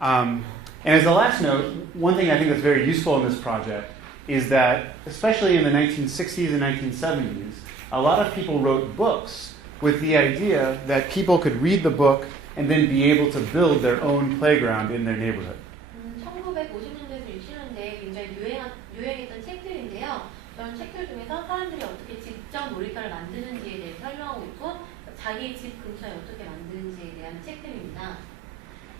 And as a last note, one thing I think that's very useful in this project is that, especially in the 1960s and 1970s, a lot of people wrote books with the idea that people could read the book and then be able to build their own playground in their neighborhood. 1950년대에서 60년대에 굉장히 유행했던 책들인데요. 그런 책들 중에서 사람들이 어떻게 직접 놀이터를 만드는지에 대해 설명하고 있고 자기 집 근처에 어떻게 만드는지에 대한 책들입니다.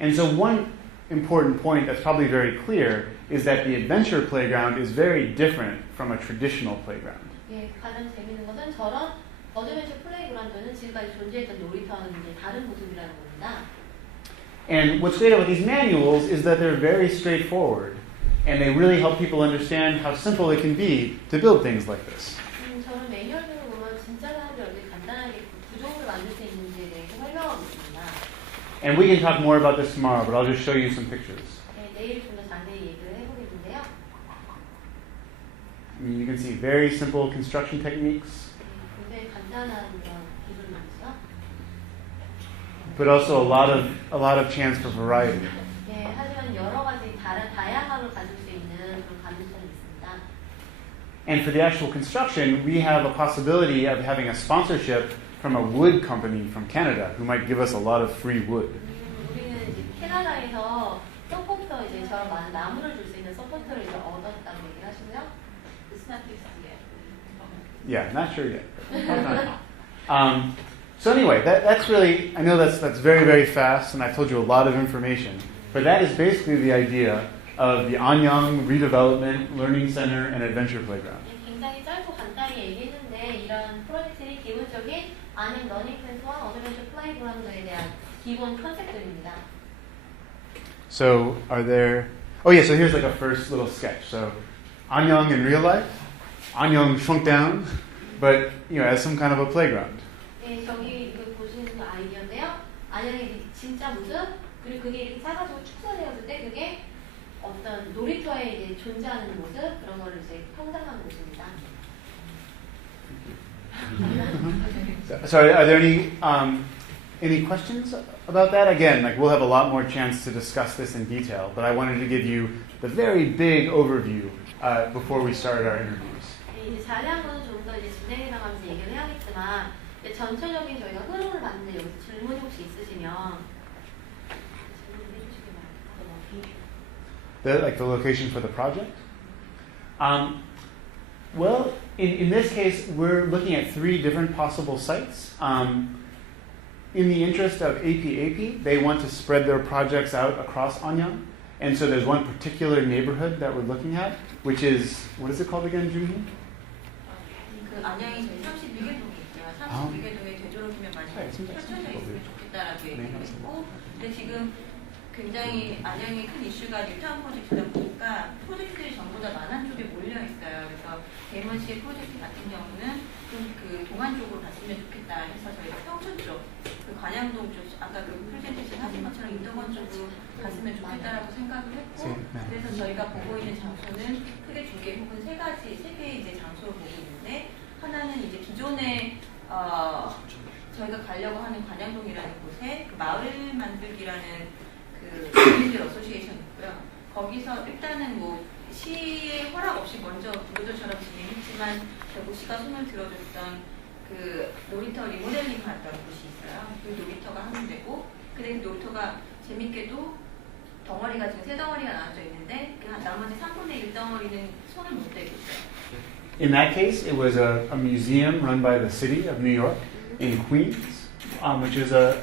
And so one important point that's probably very clear is that the adventure playground is very different from a traditional playground. 예, 가장 재밌는 것은 저런 어드벤처 플레이그라운드는 지금까지 존재했던 놀이터와는 이제 다른 모습이라는 겁니다. And what's great about these manuals is that they're very straightforward, and they really help people understand how simple it can be to build things like this. 저는 매뉴얼들을 보면 진짜 사람들이 어떻게 간단하게 구조물을 만들 수 있는지에 대해서 설명하고 있습니다. And we can talk more about this tomorrow, but I'll just show you some pictures. 네, 내일 좀 더 자세히 얘기를 해보겠는데요. I mean, you can see very simple construction techniques, 굉장히 간단한 그런 기술이죠. but also a lot of chance for variety. 네, 하지만 여러 가지 다양함을 가질 수 있는 그런 가능성이 있습니다. And for the actual construction, we have a possibility of having a sponsorship from a wood company from Canada who might give us a lot of free wood. 우리는 이제 캐나다에서 서포터 이제 저런 많은 나무를 줄 수 있는 서포터를 이제 얻었다고 얘기를 하시고요. It's not fixed yet. Yeah, not sure yet. So anyway, that's really, I know that's very, very fast, and I've told you a lot of information, but that is basically the idea of the Anyang Redevelopment Learning Center and Adventure Playground. 굉장히 짧고 간단히 얘기했는데 이런 프로젝트의 기본적인 안양 러닝 센터와 어드벤처 플레이그라운드에 대한 기본 컨셉들입니다. So are there, oh yeah, so here's like a first little sketch. So Anyang in real life, Anyang shrunk down, but as some kind of a playground. 네, 저기 이거 보시는 그 아이디어인데요. 안양의 진짜 모습, 그리고 그게 이렇게 작아지고 축소되었을 때 그게 어떤 놀이터에 이제 존재하는 모습, 그런 거를 이제 형상하는 모습입니다. So are there any questions about that? Again, like we'll have a lot more chance to discuss this in detail, but I wanted to give you the very big overview before we started our interviews. 네, 이제 자세한 거는 좀 더 이제 진행해 나가면서 얘기를 해야겠지만 전체적인 저희가 흐름을 봤는데 여기서 질문이 혹시 있으시면 질문을 해주시기 바랍니다. Like the location for the project? Well, in this case, we're looking at 3 different possible sites. In the interest of APAP, they want to spread their projects out across Anyang. And so there's one particular neighborhood that we're looking at, which is, what is it called again, Kyunghee? 그 안양이 32개동이 있죠. 32개동에 되도록이면 많이 펼쳐져 있으면 좋겠다라고 얘기를 했고, 근데 지금 굉장히 안양의 큰 이슈가 뉴타운 프로젝트다 보니까 프로젝트들이 전부 다 만안 쪽에 몰려 있어요. 그래서 데이먼 씨의 프로젝트 같은 경우는 좀 그 동안 쪽으로 갔으면 좋겠다 해서 저희가 평촌 쪽, 그 관양동 쪽, 아까 그 프레젠테이션 하신 것처럼 인덕원 쪽으로 갔으면 좋겠다라고 생각을 했고, 그래서 저희가 보고 있는 장소는 크게 2개 혹은 3개의 이제 장소를 보고 있는데, 하나는 이제 기존에 저희가 가려고 하는 관양동이라는 곳에 그 마을 만들기라는 그 주민들 어소시에이션 있고요. 거기서 일단은 뭐 시의 허락 없이 먼저 부르도처럼 진행했지만 결국 시가 손을 들어줬던 그 놀이터 리모델링 했던 곳이 있어요. 그 놀이터가 한 군데고, 근데 그 놀이터가 재밌게도 덩어리가 지금 3덩어리가 나눠져 있는데 그 나머지 3분의 1덩어리는 손을 못 대고 있어요. In that case, it was a museum run by the city of New York in Queens, which is a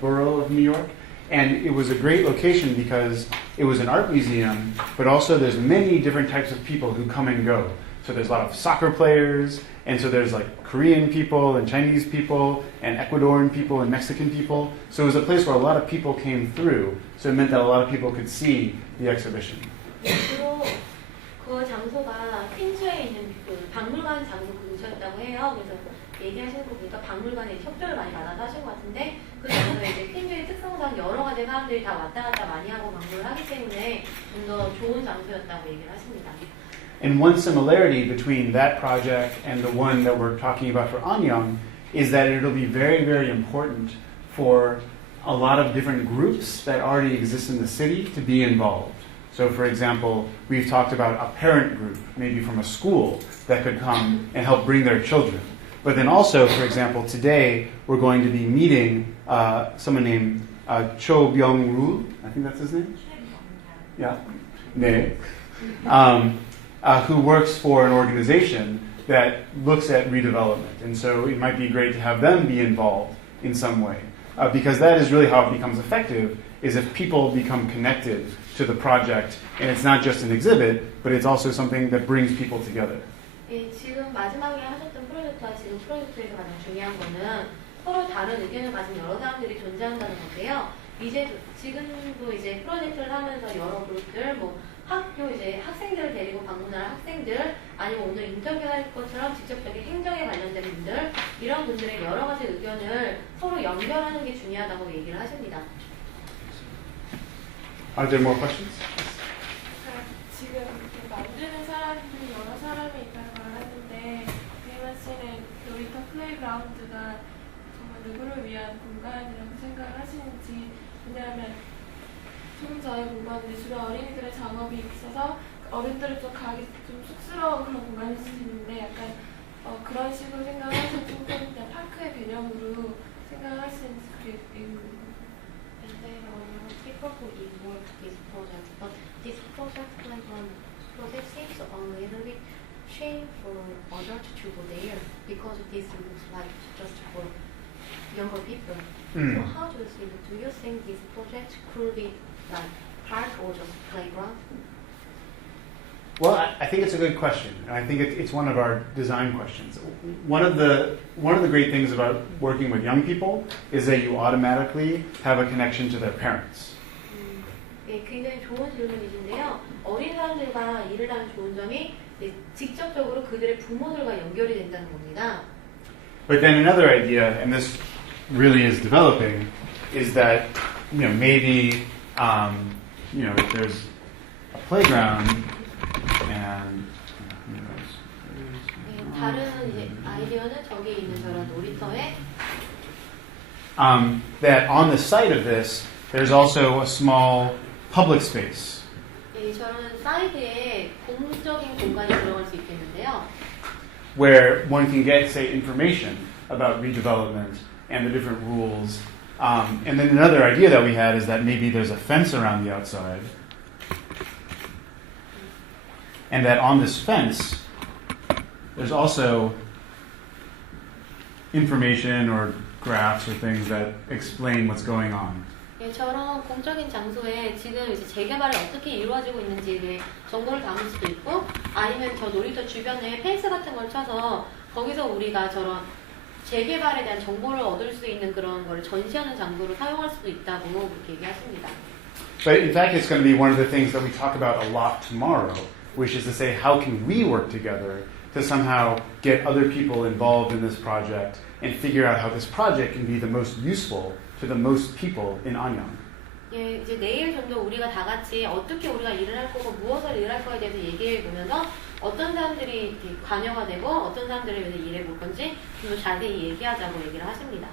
borough of New York. And it was a great location because it was an art museum, but also there's many different types of people who come and go. So there's a lot of soccer players, and so there's like Korean people and Chinese people and Ecuadorian people and Mexican people. So it was a place where a lot of people came through. So it meant that a lot of people could see the exhibition. 주로 그 장소가 퀸즈에 있는 그 박물관 장소 근처였다고 해요. 그래서 얘기하시는 거 보니까 박물관에 협조를 많이 받아서 하신 것 같은데, 그 장소에 이제 퀸즈의 특성상 여러 가지 사람들이 다 왔다 갔다 많이 하고 방문을 하기 때문에 좀 더 좋은 장소였다고 얘기를 하십니다. And one similarity between that project and the one that we're talking about for Anyang is that it'll be very, very important for a lot of different groups that already exist in the city to be involved. So, for example, we've talked about a parent group, maybe from a school, that could come and help bring their children. But then also, for example, today we're going to be meeting someone named Cho Byung-rul, I think that's his name? Yeah. 네. Who works for an organization that looks at redevelopment. And so it might be great to have them be involved in some way. Because that is really how it becomes effective, is if people become connected to the project, and it's not just an exhibit, but it's also something that brings people together. 예, 지금 마지막에 하셨던 프로젝트와 지금 프로젝트에서 가장 중요한 거는 서로 다른 의견을 가진 여러 사람들이 존재한다는 건데요. 이제 지금도 이제 프로젝트를 하면서 여러 그룹들, 뭐 학교 이제 학생들을 데리고 방문할 학생들, 아니면 오늘 인터뷰할 것처럼 직접적인 행정에 관련된 분들, 이런 분들의 여러 가지 의견을 서로 연결하는 게 중요하다고 얘기를 하십니다. Are there more questions? 지금 만드는 사람들이 여러 사람이 있다고 말하는데 데이먼 씨는 놀이터 플레이그라운드가 정말 누구를 위한 공간이라고 생각을 하시는지. 왜냐하면 조금 전에 본 건데 주로 어린이들의 작업이 있어서 어른들은 좀 가기 좀 쑥스러운 그런 공간일 수 있는데 약간 그런 식으로 생각을 하시는 조금 그냥 파크의 개념으로 생각을 하시는지 그게 궁금해요. People who involved this project, but this project seems a little bit shame for adults to go there because this looks like just for younger people. So how do you think this project could be like park or just playground? Well, I think it's a good question. I think it's one of our design questions. One of the great things about working with young people is that you automatically have a connection to their parents. 네, 굉장히 좋은 질문이신데요. 어린 사람들과 일을 하는 좋은 점이 직접적으로 그들의 부모들과 연결이 된다는 겁니다. But then another idea, and this really is developing, is that maybe if there's a playground and 네, 다른 이제 아이디어는 저기 있는 저런 놀이터에 that on the site of this there's also a small public space. 네, 저런 사이드에 공적인 공간이 들어갈 수 있겠는데요. Where one can get, say, information about redevelopment and the different rules. And then another idea that we had is that maybe there's a fence around the outside. And that on this fence, there's also information or graphs or things that explain what's going on. 예, 저런 공적인 장소에 지금 이제 재개발이 어떻게 이루어지고 있는지에 대해 정보를 담을 수도 있고, 아니면 저 놀이터 주변에 펜스 같은 걸 쳐서 거기서 우리가 저런 재개발에 대한 정보를 얻을 수 있는 그런 걸 전시하는 장소로 사용할 수도 있다고 그렇게 얘기하십니다. But in fact, it's going to be one of the things that we talk about a lot tomorrow, which is to say, how can we work together to somehow get other people involved in this project and figure out how this project can be the most useful to the most people in Anyang. 예, 이제 내일 좀 더 우리가 다 같이 어떻게 우리가 일을 할 거고 무엇을 일을 할 거에 대해서 얘기해 보면서 어떤 사람들이 관여가 되고 어떤 사람들을 위해서 일해 볼 건지 좀 더 자세히 얘기하자고 얘기를 하십니다.